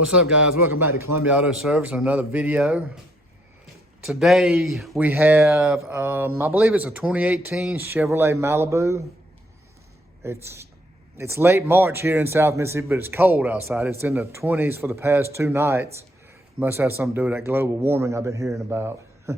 What's up, guys? Welcome back to Columbia Auto Service and another video. Today we have, I believe it's a 2018 Chevrolet Malibu. It's late March here in South Mississippi, but it's cold outside. It's in the 20s for the past 2 nights. Must have something to do with that global warming I've been hearing about. But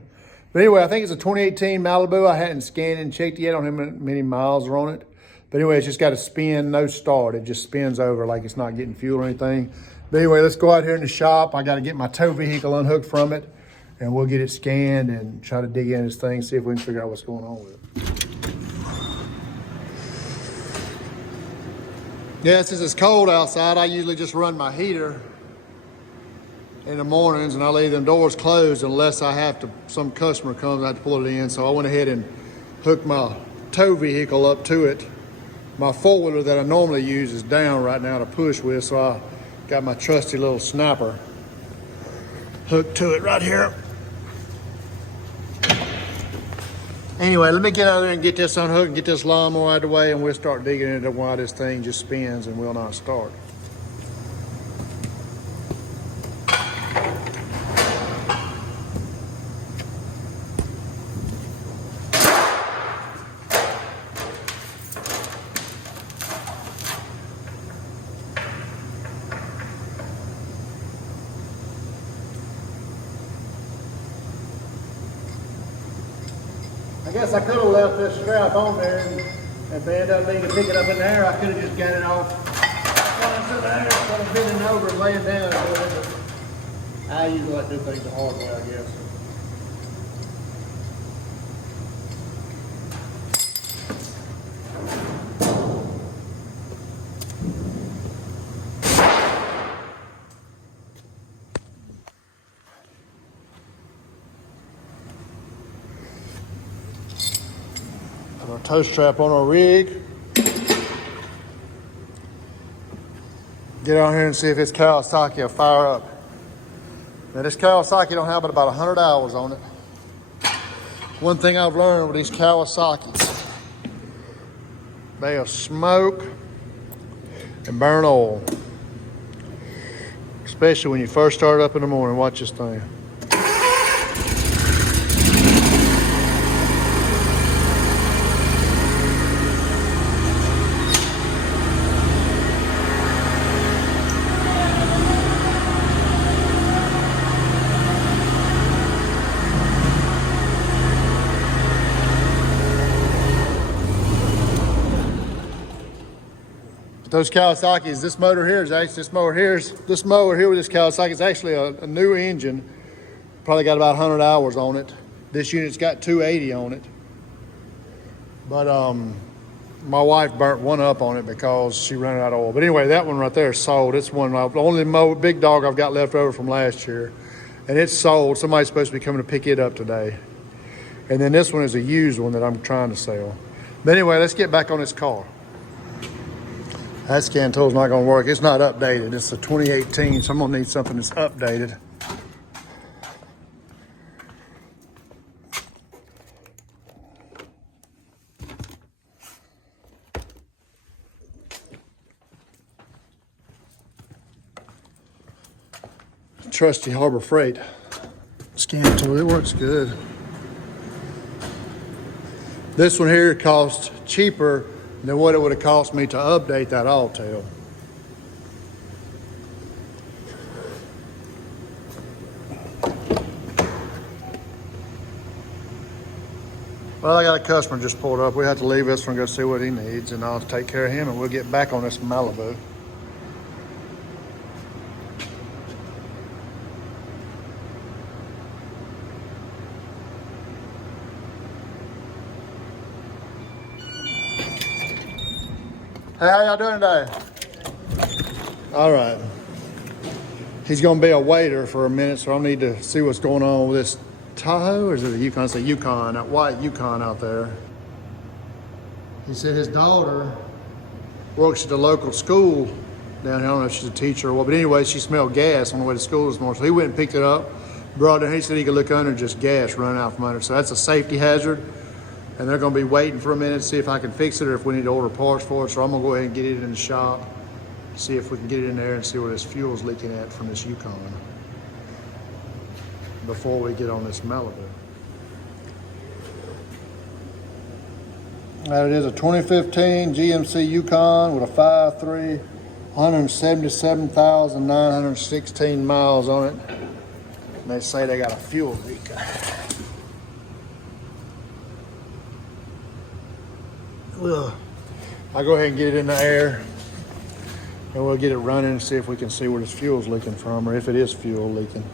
anyway, I think it's a 2018 Malibu. I hadn't scanned and checked yet on how many miles are on it. But anyway, it's just got a spin, no start. It just spins over like it's not getting fuel or anything. But anyway, let's go out here in the shop. I got to get my tow vehicle unhooked from it, and we'll get it scanned and try to dig in this thing, see if we can figure out what's going on with it. Yeah, since it's cold outside, I usually just run my heater in the mornings, and I leave them doors closed unless I have to, some customer comes, I have to pull it in. So I went ahead and hooked my tow vehicle up to it. My four-wheeler that I normally use is down right now to push with, so I got my trusty little snapper hooked to it right here. Anyway, let me get out there and get this unhooked and get this lawnmower out of the way, and we'll start digging into why this thing just spins and will not start. I guess I could have left this strap on there, and if they end up needing to pick it up in the air, I could have just got it off into the air instead of bending over and laying down. I usually like to do things the hard way, I guess. Our tow strap on our rig. Get on here and see if this Kawasaki will fire up. Now this Kawasaki don't have but about 100 hours on it. One thing I've learned with these Kawasaki's, they'll smoke and burn oil. Especially when you first start up in the morning. Watch this thing. Those Kawasaki's, this mower here with this Kawasaki is actually a new engine. Probably got about 100 hours on it. This unit's got 280 on it. But my wife burnt one up on it because she ran out of oil. But anyway, that one right there is sold. It's one of the only big dog I've got left over from last year. And it's sold. Somebody's supposed to be coming to pick it up today. And then this one is a used one that I'm trying to sell. But anyway, let's get back on this car. That scan tool's not gonna work. It's not updated. It's a 2018, so I'm gonna need something that's updated. Trusty Harbor Freight scan tool, it works good. This one here costs cheaper than what it would have cost me to update that Autel. Well, I got a customer just pulled up. We have to leave this one and go see what he needs, and I'll take care of him, and we'll get back on this Malibu. Hey, how y'all doing today? All right. He's gonna be a waiter for a minute, so I'll need to see what's going on with this Tahoe, or is it a Yukon? It's a Yukon, that white Yukon out there. He said his daughter works at the local school down here. I don't know if she's a teacher or what, but anyway, she smelled gas on the way to school this morning. So he went and picked it up, brought it in. He said he could look under and just gas run out from under. So that's a safety hazard. And they're gonna be waiting for a minute to see if I can fix it or if we need to order parts for it. So I'm gonna go ahead and get it in the shop See if we can get it in there and see where this fuel's leaking at from this Yukon before we get on this Malibu. Now it is a 2015 GMC Yukon with a 5.3, 177,916 miles on it. And they say they got a fuel leak. Well, I'll go ahead and get it in the air and we'll get it running and see if we can see where this fuel's leaking from, or if it is fuel leaking.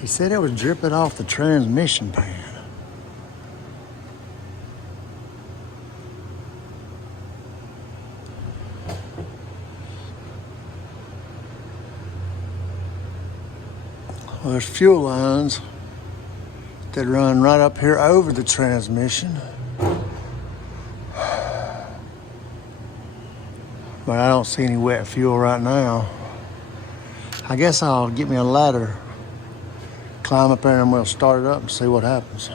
He said it was dripping off the transmission pan. Well, there's fuel lines that run right up here over the transmission. But I don't see any wet fuel right now. I guess I'll get me a ladder, climb up there, and we'll start it up and see what happens.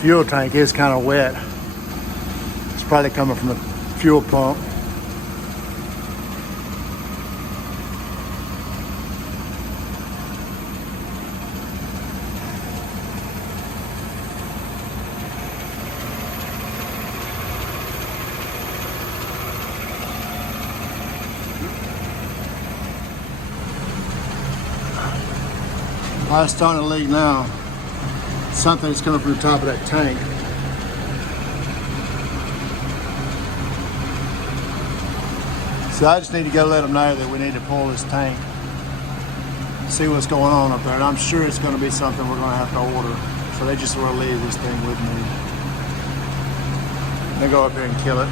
Fuel tank is kind of wet. It's probably coming from the fuel pump. It's starting to leak now. Something's coming from the top of that tank. So I just need to go let them know that we need to pull this tank, see what's going on up there. And I'm sure it's going to be something we're going to have to order. So they just will leave this thing with me. They go up here and kill it.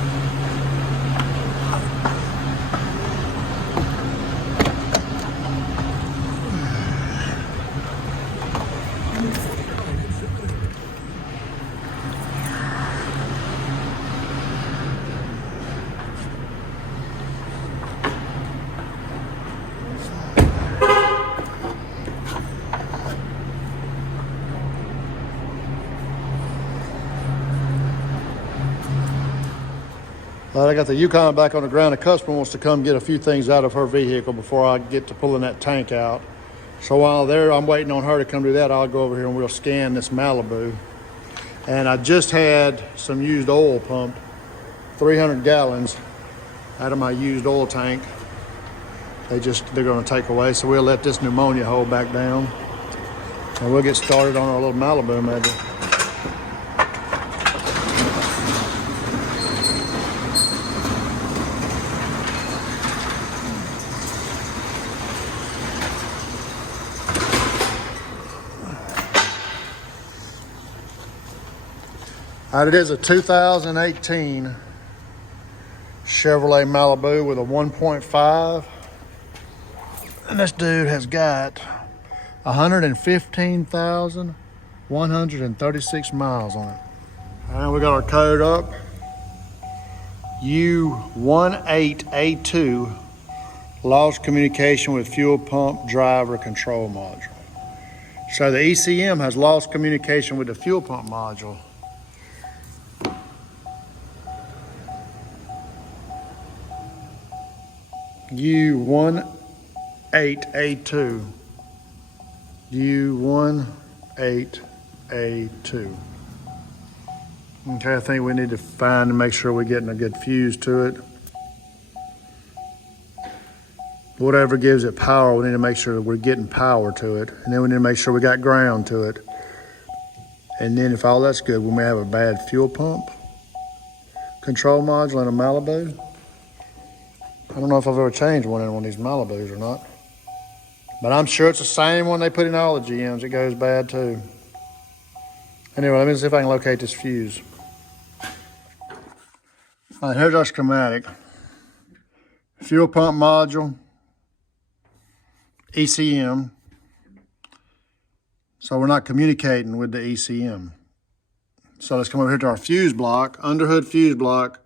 I got the Yukon back on the ground. The customer wants to come get a few things out of her vehicle before I get to pulling that tank out. So while I'm waiting on her to come do that, I'll go over here and we'll scan this Malibu. And I just had some used oil pumped, 300 gallons out of my used oil tank. They're going to take away. So we'll let this pneumonia hold back down and we'll get started on our little Malibu maybe. It is a 2018 Chevrolet Malibu with a 1.5. And this dude has got 115,136 miles on it. And we got our code up. U18A2, lost communication with fuel pump driver control module. So the ECM has lost communication with the fuel pump module. U18A2. U18A2. Okay, I think we need to find and make sure we're getting a good fuse to it. Whatever gives it power, we need to make sure that we're getting power to it. And then we need to make sure we got ground to it. And then if all that's good, we may have a bad fuel pump control module in a Malibu. I don't know if I've ever changed one in one of these Malibus or not. But I'm sure it's the same one they put in all the GMs. It goes bad too. Anyway, let me see if I can locate this fuse. All right, here's our schematic. Fuel pump module, ECM. So we're not communicating with the ECM. So let's come over here to our fuse block, underhood fuse block,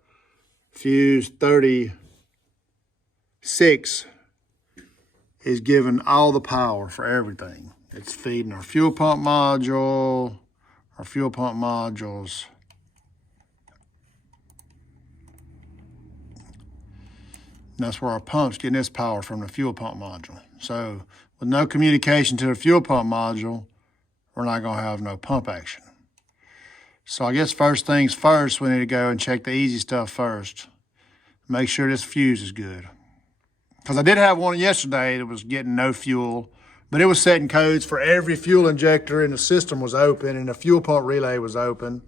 fuse 36 is giving all the power for everything. It's feeding our fuel pump module, our fuel pump modules. And that's where our pump's getting its power from, the fuel pump module. So with no communication to the fuel pump module, we're not gonna have no pump action. So I guess first things first, we need to go and check the easy stuff first. Make sure this fuse is good. Because I did have one yesterday that was getting no fuel, but it was setting codes for every fuel injector and the system was open and the fuel pump relay was open.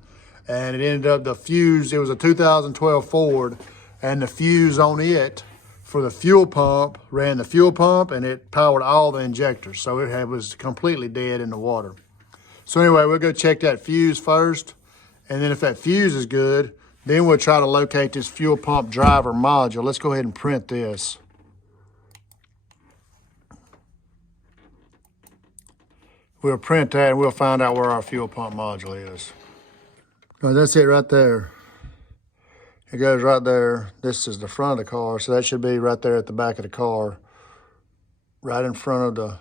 And it ended up the fuse, it was a 2012 Ford, and the fuse on it for the fuel pump ran the fuel pump and it powered all the injectors. So it was completely dead in the water. So anyway, we'll go check that fuse first. And then if that fuse is good, then we'll try to locate this fuel pump driver module. Let's go ahead and print this. We'll print that and we'll find out where our fuel pump module is. Well, that's it right there. It goes right there. This is the front of the car, so that should be right there at the back of the car, right in front of the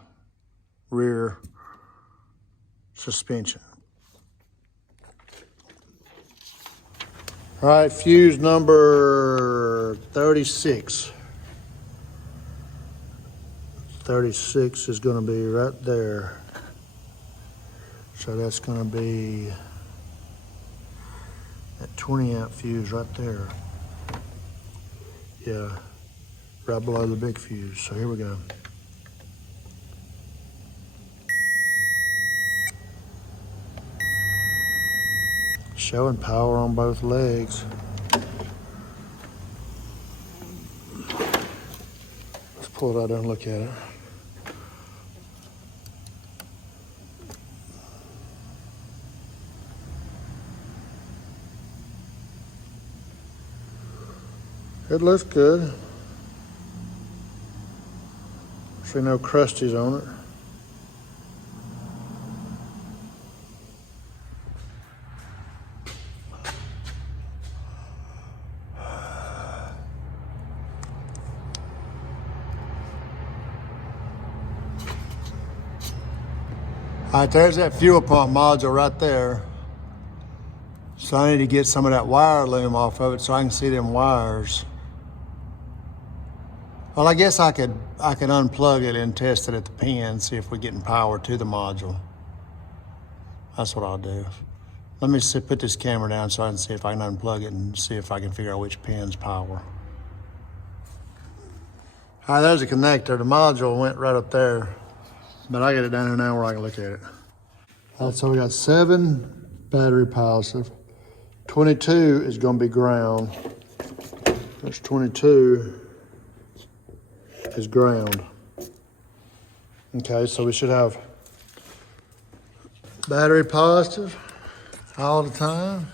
rear suspension. All right, fuse number 36. 36 is gonna be right there. So that's gonna be that 20 amp fuse right there. Yeah, right below the big fuse. So here we go. Showing power on both legs. Let's pull it out there and look at it. It looks good. See no crusties on it. All right, there's that fuel pump module right there. So I need to get some of that wire loom off of it so I can see them wires. Well, I guess I could unplug it and test it at the pin, see if we're getting power to the module. That's what I'll do. Let me put this camera down so I can see if I can unplug it and see if I can figure out which pin's power. All right, there's a connector. The module went right up there, but I got it down here now where I can look at it. All right, so we got 7 battery positive. 22 is gonna be ground. There's 22 is ground. Okay, so we should have battery positive all the time.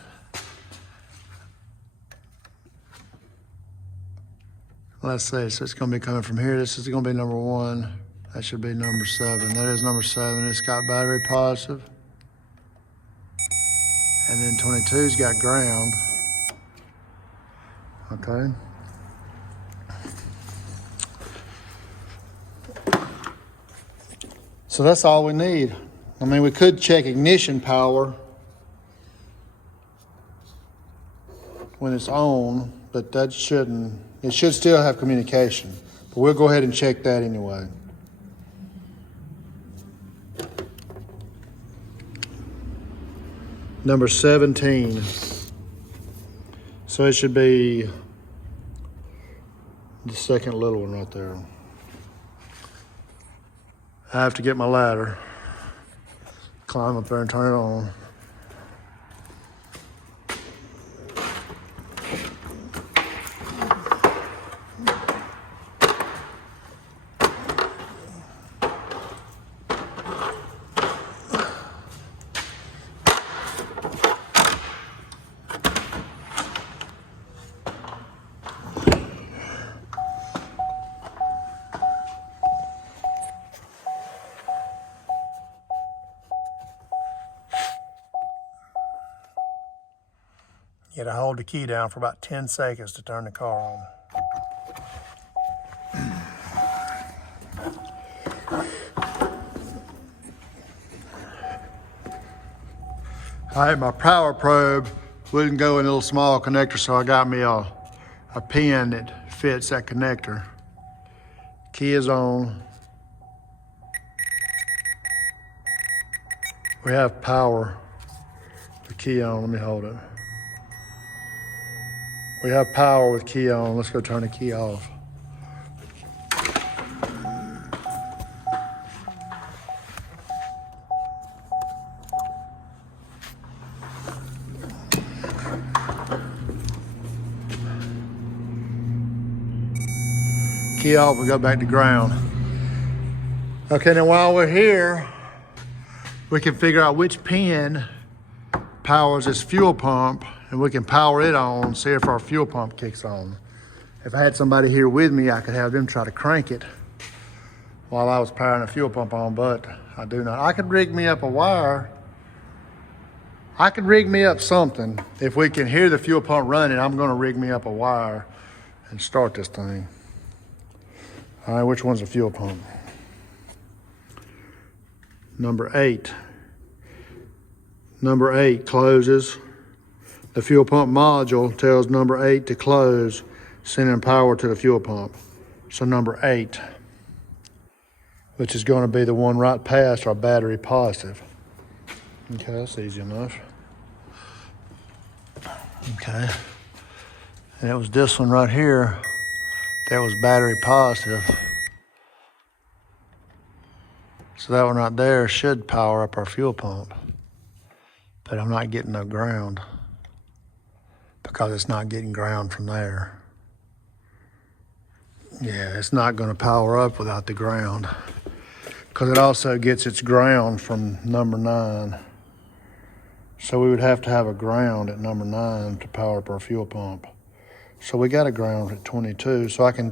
Let's see, so it's gonna be coming from here. This is gonna be number 1. That should be number 7. That is number 7. It's got battery positive. And then 22's got ground. Okay. So that's all we need. I mean, we could check ignition power when it's on, but that shouldn't, it should still have communication. But we'll go ahead and check that anyway. Number 17. So it should be the second little one right there. I have to get my ladder, climb up there and turn it on. You gotta hold the key down for about 10 seconds to turn the car on. All right, my power probe wouldn't go in a little small connector, so I got me a pin that fits that connector. Key is on. We have power. The key on, let me hold it. We have power with key on. Let's go turn the key off. Key off, we go back to ground. Okay, now while we're here, we can figure out which pin powers this fuel pump, and we can power it on, see if our fuel pump kicks on. If I had somebody here with me, I could have them try to crank it while I was powering the fuel pump on, but I do not. I could rig me up a wire. I could rig me up something. If we can hear the fuel pump running, I'm gonna rig me up a wire and start this thing. All right, which one's the fuel pump? Number 8. Number 8 closes. The fuel pump module tells number 8 to close, sending power to the fuel pump. So number 8, which is going to be the one right past our battery positive. Okay, that's easy enough. Okay. And it was this one right here that was battery positive. So that one right there should power up our fuel pump. But I'm not getting no ground because it's not getting ground from there. Yeah, it's not going to power up without the ground because it also gets its ground from number 9. So we would have to have a ground at number 9 to power up our fuel pump. So we got a ground at 22. So I can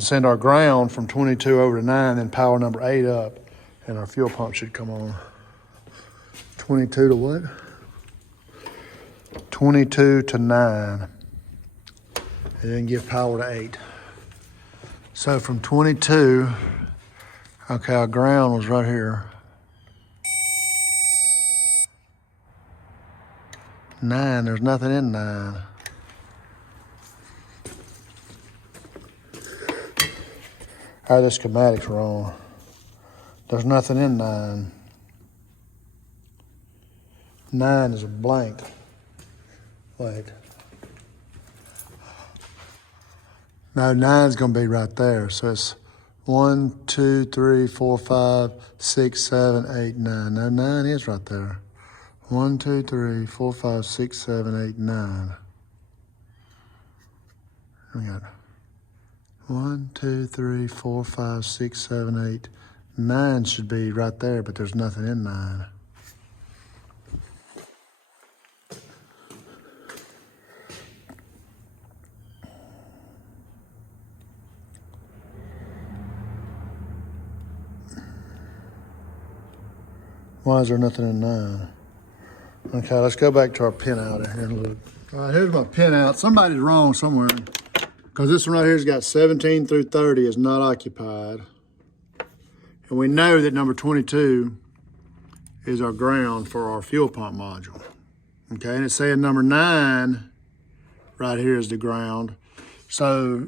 send our ground from 22 over to 9 and power number 8 up, and our fuel pump should come on. 22 to what? 22 to 9. And then give power to 8. So from 22, okay, our ground was right here. 9, there's nothing in 9. All right, the schematic's wrong. There's nothing in 9. 9 is a blank. Wait. No, 9's gonna be right there. So it's 1, 2, 3, 4, 5, 6, 7, 8, 9. No, 9 is right there. 1, 2, 3, 4, 5, 6, 7, 8, 9. We got 1, 2, 3, 4, 5, 6, 7, 8. 9 should be right there, but there's nothing in 9. Why is there nothing in 9? Okay, let's go back to our pin out here and look. All right, here's my pin out. Somebody's wrong somewhere because this one right here's got 17 through 30 is not occupied. And we know that number 22 is our ground for our fuel pump module. Okay, and it's saying number 9 right here is the ground. So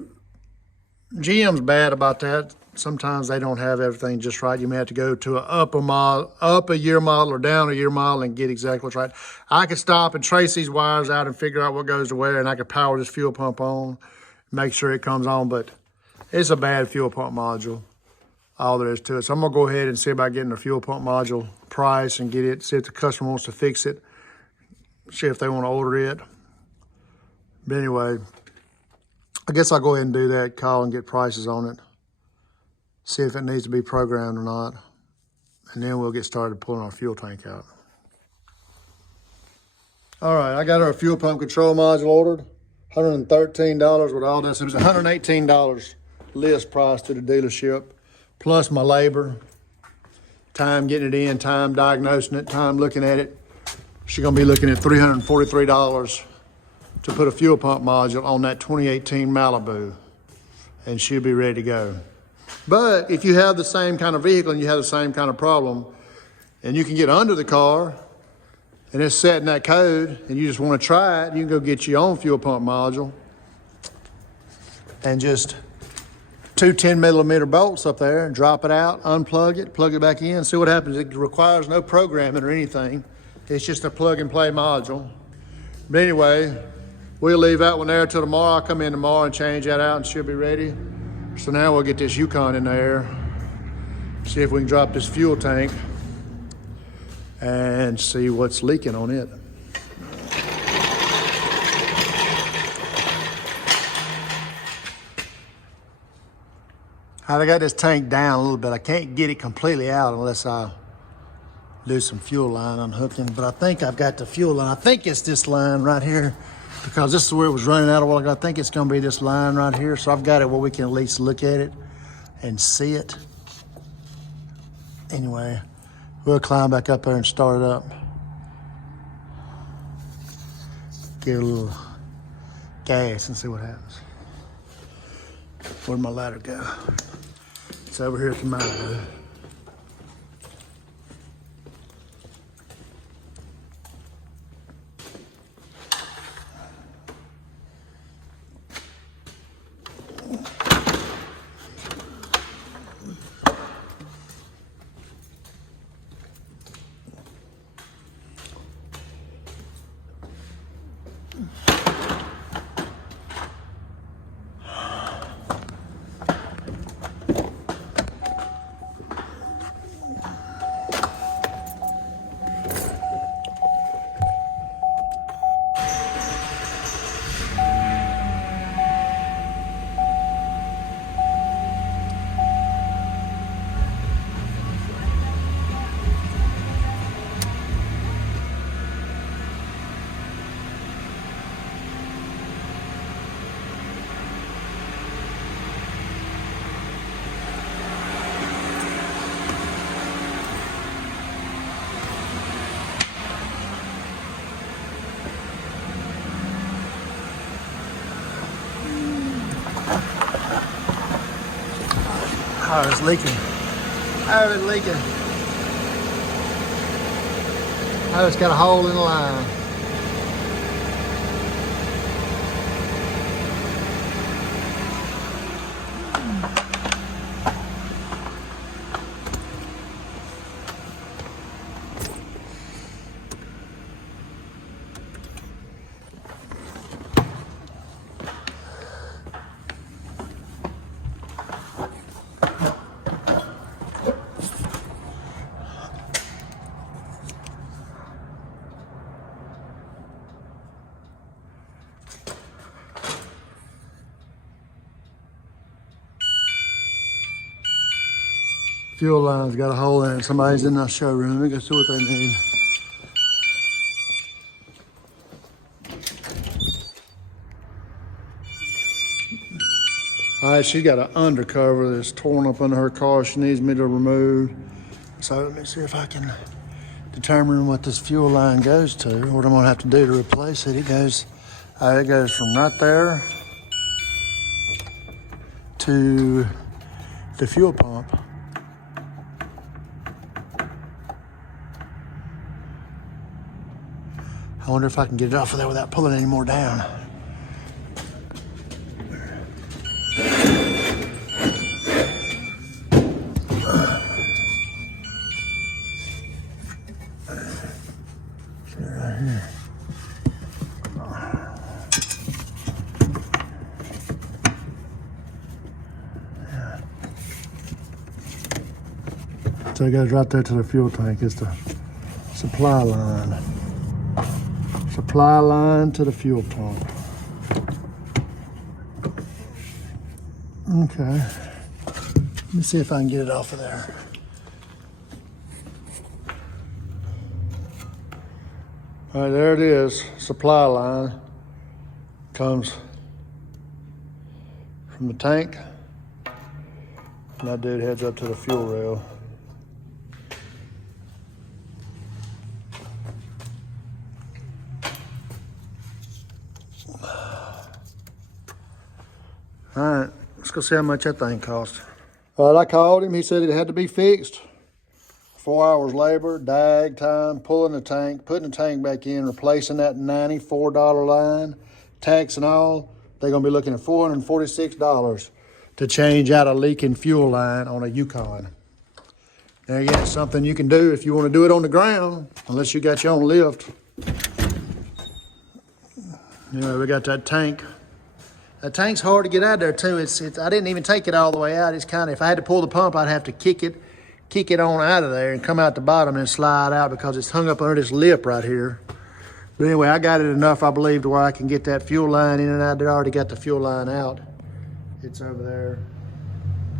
GM's bad about that. Sometimes they don't have everything just right. You may have to go to up a year model or down a year model and get exactly what's right. I could stop and trace these wires out and figure out what goes to where, and I could power this fuel pump on, make sure it comes on, but it's a bad fuel pump module, all there is to it. So I'm gonna go ahead and see about getting a fuel pump module price and get it, see if the customer wants to fix it, see if they want to order it. But anyway, I guess I'll go ahead and do that, call and get prices on it, see if it needs to be programmed or not, and then we'll get started pulling our fuel tank out. All right, I got our fuel pump control module ordered, $113 with all this. It was $118 list price to the dealership, plus my labor, time getting it in, time diagnosing it, time looking at it. She's gonna be looking at $343 to put a fuel pump module on that 2018 Malibu, and she'll be ready to go. But if you have the same kind of vehicle and you have the same kind of problem, and you can get under the car and it's set in that code and you just want to try it, you can go get your own fuel pump module and just 2 10-millimeter bolts up there and drop it out, unplug it, plug it back in, see what happens. It requires no programming or anything. It's just a plug and play module. But anyway, we'll leave that one there till tomorrow. I'll come in tomorrow and change that out and she'll be ready. So now we'll get this Yukon in there, see if we can drop this fuel tank and see what's leaking on it. I got this tank down a little bit. I can't get it completely out unless I do some fuel line unhooking, but I think I've got the fuel line. I think it's this line right here, because this is where it was running out a while ago. I think it's gonna be this line right here. So I've got it where we can at least look at it and see it. Anyway, we'll climb back up there and start it up. Give it a little gas and see what happens. Where'd my ladder go? It's over here at the Malibu. Oh, it's leaking. Oh, it's leaking. Oh, it's got a hole in the line. Fuel line's got a hole in it. Somebody's in the showroom. We go see what they need. All right, she got an undercover that's torn up under her car. She needs me to remove. So let me see if I can determine what this fuel line goes to. What I'm gonna have to do to replace it. It goes from right there to the fuel pump. I wonder if I can get it off of there without pulling any more down. So it goes right there to the fuel tank. It's the supply line. Supply line to the fuel pump. Okay. Let me see if I can get it off of there. All right, there it is. Supply line comes from the tank. And that dude heads up to the fuel rail. All right, let's go see how much that thing costs. All right, I called him. He said it had to be fixed. 4 hours labor, dag time, pulling the tank, putting the tank back in, replacing that $94 line, tax and all. They're gonna be looking at $446 to change out a leaking fuel line on a Yukon. Now again, it's something you can do if you want to do it on the ground, unless you got your own lift. Anyway, we got that tank. That tank's hard to get out of there too. I didn't even take it all the way out. It's kind of, if I had to pull the pump, I'd have to kick it on out of there and come out the bottom and slide out because it's hung up under this lip right here. But anyway, I got it enough, I believe, to where I can get that fuel line in and out. I already got the fuel line out. It's over there.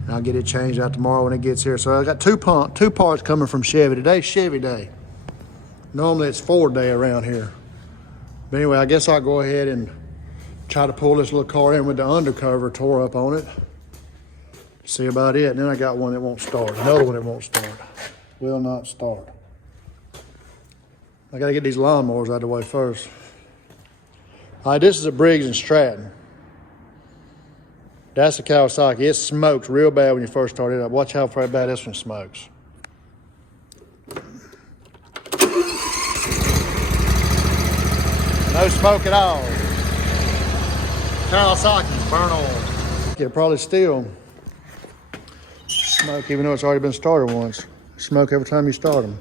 And I'll get it changed out tomorrow when it gets here. So I got two parts coming from Chevy. Today's Chevy day. Normally it's Ford day around here. But anyway, I guess I'll go ahead and try to pull this little car in with the undercover tore up on it. See about it. And then I got one that won't start. Another one that won't start. Will not start. I gotta get these lawnmowers out of the way first. All right, this is a Briggs & Stratton. That's a Kawasaki. It smokes real bad when you first start it up. Watch how bad this one smokes. No smoke at all. Kawasaki, burn oil. It'll probably still smoke even though it's already been started once. Smoke every time you start them.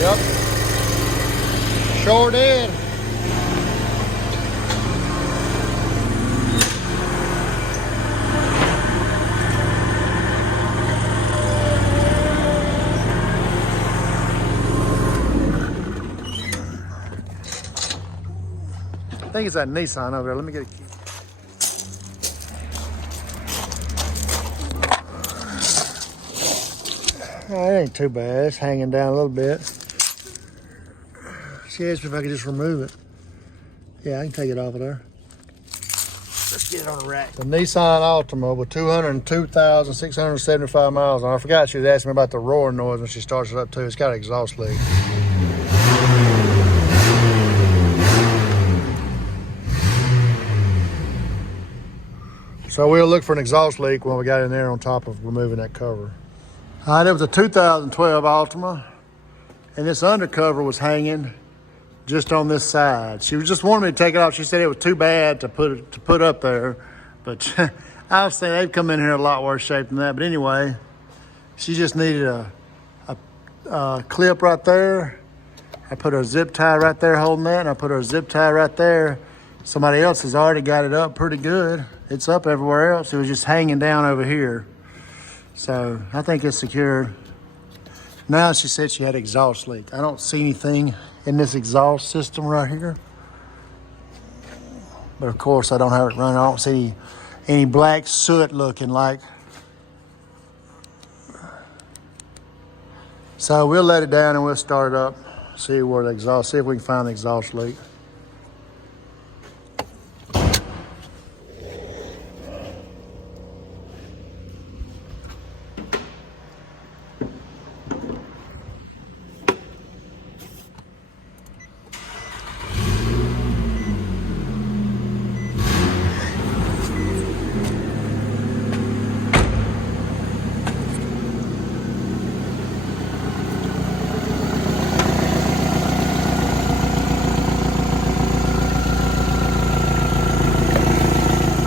Yep. Sure did. I think it's that Nissan over there. Let me get a key. Oh, it ain't too bad. It's hanging down a little bit. She asked me if I could just remove it. Yeah, I can take it off of there. Let's get it on the rack. The Nissan Altima with 202,675 miles on it. I forgot she was asking me about the roaring noise when she starts it up too. It's got an exhaust leak. So we'll look for an exhaust leak when we got in there on top of removing that cover. All right, it was a 2012 Altima, and this undercover was hanging just on this side. She was just wanting me to take it off. She said it was too bad to put up there, but I was saying they've come in here in a lot worse shape than that. But anyway, she just needed a clip right there. I put her zip tie right there holding that, and I put her zip tie right there. Somebody else has already got it up pretty good. It's up everywhere else. It was just hanging down over here. So I think it's secured. Now she said she had exhaust leak. I don't see anything in this exhaust system right here. But of course I don't have it running. I don't see any black soot looking like. So we'll let it down and we'll start it up. See where the exhaust, see if we can find the exhaust leak.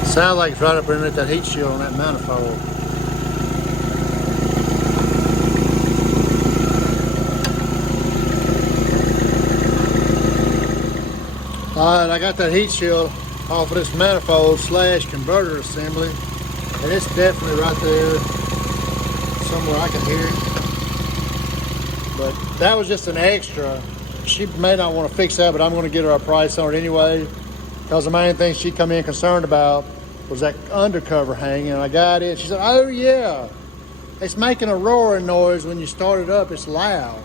Sounds like it's right up underneath that heat shield on that manifold. Alright, I got that heat shield off of this manifold / converter assembly, and it's definitely right there somewhere I can hear it. But that was just an extra. She may not want to fix that, but I'm going to get her a price on it anyway, because the main thing she come in concerned about was that undercover hanging, and I got it. She said, oh yeah, it's making a roaring noise when you start it up, it's loud.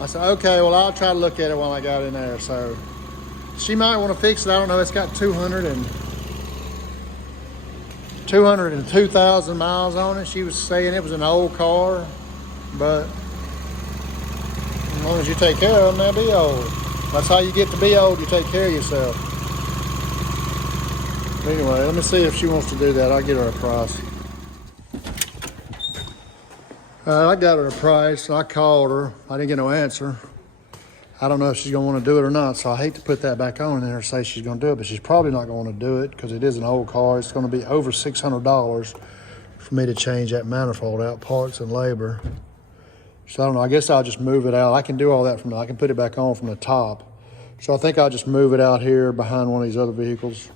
I said, okay, well, I'll try to look at it while I got it in there. So she might want to fix it. I don't know. It's got 202,000 miles on it. She was saying it was an old car, but as long as you take care of them, they'll be old. That's how you get to be old. You take care of yourself. Anyway, let me see if she wants to do that. I'll get her a price. I got her a price. I called her. I didn't get no answer. I don't know if she's going to want to do it or not, so I hate to put that back on there and say she's going to do it, but she's probably not going to do it because it is an old car. It's going to be over $600 for me to change that manifold out, parts and labor. So I don't know. I guess I'll just move it out. I can do all that I can put it back on from the top. So I think I'll just move it out here behind one of these other vehicles,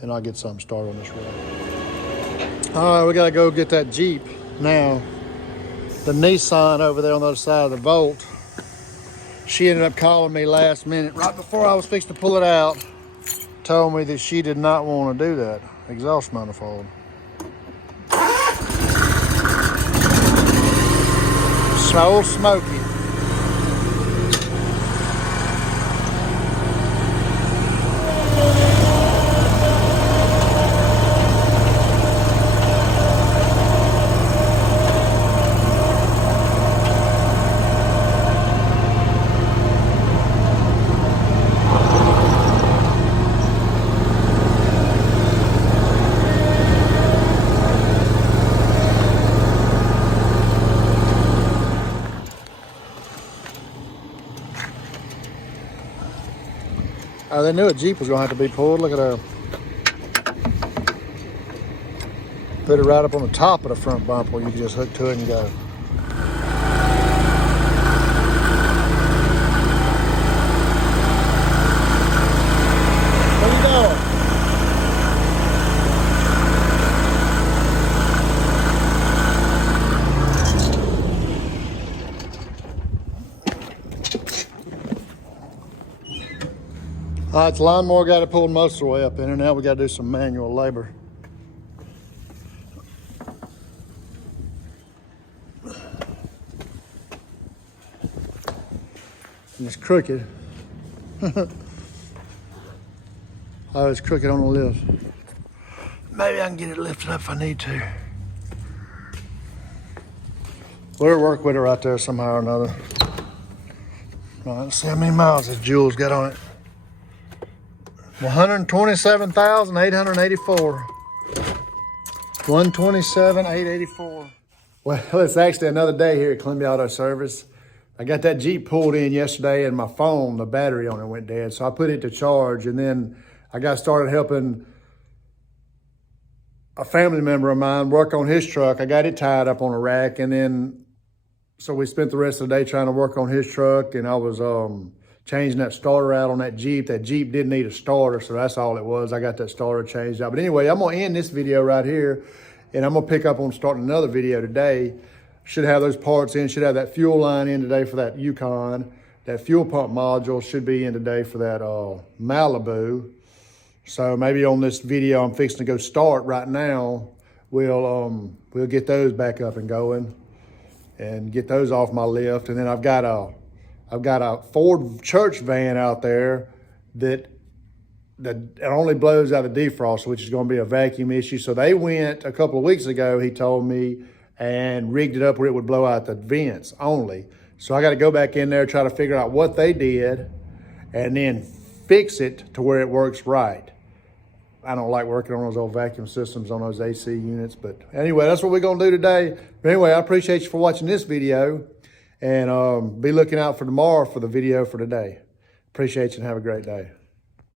and I'll get something started on this road. All right, we got to go get that Jeep now. The Nissan over there on the other side of the Volt, she ended up calling me last minute, right before I was fixing to pull it out, told me that she did not want to do that exhaust manifold. So smoky. They knew a Jeep was going to have to be pulled. Look at her. Put it right up on the top of the front bumper where you can just hook to it and go. Where you going? All right, the lawnmower got it pulled most of the way up in there. Now we got to do some manual labor. And it's crooked. Oh, it's crooked on the lift. Maybe I can get it lifted up if I need to. We'll work with it right there somehow or another. All right, let's see how many miles this Jules got on it. 127,884. 127,884. Well, it's actually another day here at Columbia Auto Service. I got that Jeep pulled in yesterday and my phone, the battery on it went dead. So I put it to charge, and then I got started helping a family member of mine work on his truck. I got it tied up on a rack, and then so we spent the rest of the day trying to work on his truck, and I was changing that starter out on that Jeep. That Jeep didn't need a starter, so that's all it was. I got that starter changed out. But anyway, I'm going to end this video right here, and I'm going to pick up on starting another video today. Should have those parts in, should have that fuel line in today for that Yukon. That fuel pump module should be in today for that Malibu. So maybe on this video I'm fixing to go start right now, we'll get those back up and going and get those off my lift. And then I've got a Ford church van out there that it only blows out the defrost, which is going to be a vacuum issue. So they went a couple of weeks ago, he told me, and rigged it up where it would blow out the vents only. So I got to go back in there, try to figure out what they did, and then fix it to where it works right. I don't like working on those old vacuum systems on those AC units, but anyway, that's what we're going to do today. But anyway, I appreciate you for watching this video, and be looking out for tomorrow for the video for today. Appreciate you and have a great day.